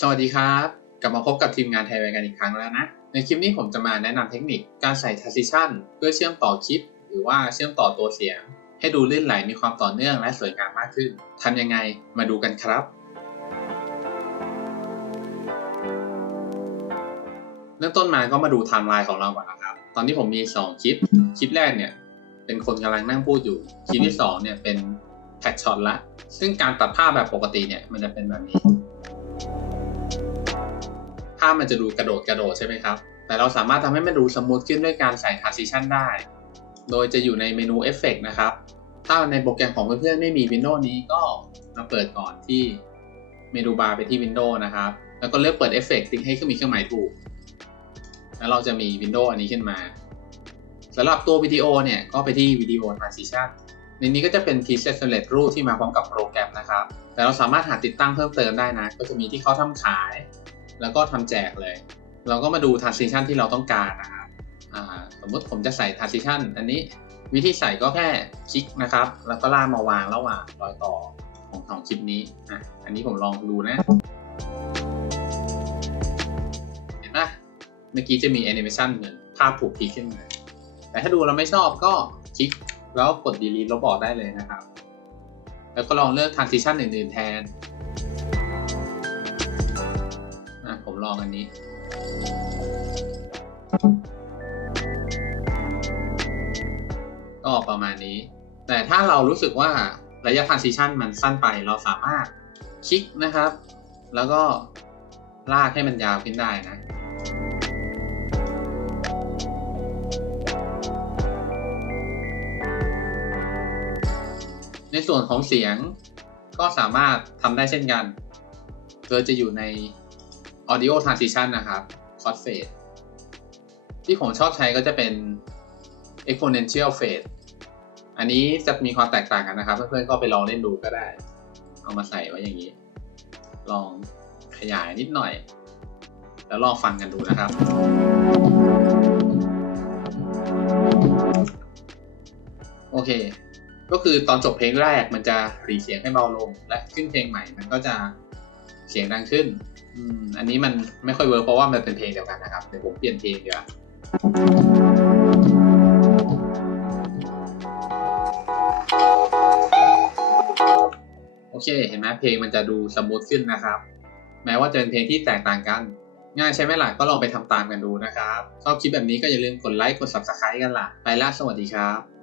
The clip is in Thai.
สวัสดีครับ กลับมาพบกับทีมงานไทยแวกันอีกครั้งแล้วนะ ในคลิปนี้ผมจะมาแนะนำเทคนิคการใส่ transition เพื่อเชื่อมต่อคลิป หรือว่าเชื่อมต่อตัวเสียง ให้ดูลื่นไหลมีความต่อเนื่องและสวยงามมากขึ้นทำยังไงมาดูกันครับ เริ่มต้นมาก็มาดูไทม์ไลน์ของเราก่อนนะครับ ตอนนี้ผมมี 2 คลิป คลิปแรกเนี่ยเป็นคนกำลังนั่งพูดอยู่ คลิปที่ 2 เนี่ยเป็นแท็กช็อตละ ซึ่งการตัดภาพแบบปกติเนี่ยมันจะเป็นแบบนี้าพมันจะดูกระโดดกระโดดใช่ไหมครับ แต่เราสามารถทำให้มันดูสมูทขึ้นด้วยการใส่ transition ได้ โดยจะอยู่ในเมนู Effect นะครับ ถ้าในโปรแกรมของเพื่อนๆไม่มี Windows นี้ก็มาเปิดก่อนที่เมนูบาร์ไปที่ Windows นะครับ แล้วก็เลือกเปิด Effect คลิกให้ขึ้นมีเครื่องหมายถูก แล้วเราจะมี Windows อันนี้ขึ้นมาสำหรับตัววิดีโอเนี่ยก็ไปที่วิดีโอ transition ในนี้ก็จะเป็น preset สำเร็จรูปที่มาพร้อมกับโปรแกรมนะครับ แต่เราสามารถหาติดตั้งเพิ่มเติมได้นะ ก็จะมีที่เขาทำขาย แล้วก็ทำแจกเลย เราก็มาดู transition ที่เราต้องการนะครับสมมติผมจะใส่ transition อันนี้วิธีใส่ก็แค่คลิกนะครับ แล้วก็ลากมาวางระหว่างรอยต่อของของคลิปนี้อะอันนี้ผมลองดูนะ เห็นปะเมื่อกี้จะมี animation เหมือนภาพถูกพลิกขึ้นมา แต่ถ้าดูเราไม่ชอบก็คลิกแล้วกด delete ลบออกได้เลยนะครับ แล้วก็ลองเลือก transition อื่นๆแทน ผมลองอันนี้ ก็ประมาณนี้ แต่ถ้าเรารู้สึกว่าระยะ transition มันสั้นไปเราสามารถคลิกนะครับ แล้วก็ลากให้มันยาวขึ้นได้นะในส่วนของเสียงก็สามารถทำได้เช่นกันโดยจะอยู่ใน audio transition นะครับ crossfade ที่ผมชอบใช้ก็จะเป็น exponential fade อันนี้จะมีความแตกต่างกันนะครับ เพื่อนๆก็ไปลองเล่นดูก็ได้ เอามาใส่ไว้อย่างนี้ ลองขยายนิดหน่อย แล้วลองฟังกันดูนะครับ โอเค ก็คือตอนจบเพลงแรกมันจะหรีเสียงให้เบาลง และขึ้นเพลงใหม่มันก็จะเสียงดังขึ้น อันนี้มันไม่ค่อยเวิร์กเพราะว่ามันเป็นเพลงเดียวกันนะครับเดี๋ยวผมเปลี่ยนเพลงดีกว่าโอเค เห็นไหมเพลงมันจะดูสมูทขึ้นนะครับ แม้ว่าจะเป็นเพลงที่แตกต่างกัน ง่ายใช่ไหมล่ะก็ลองไปทำตามกันดูนะครับชอบคลิปแบบนี้ก็อย่าลืมกดไลค์กด subscribe กันล่ะ ไปละสวัสดีครับ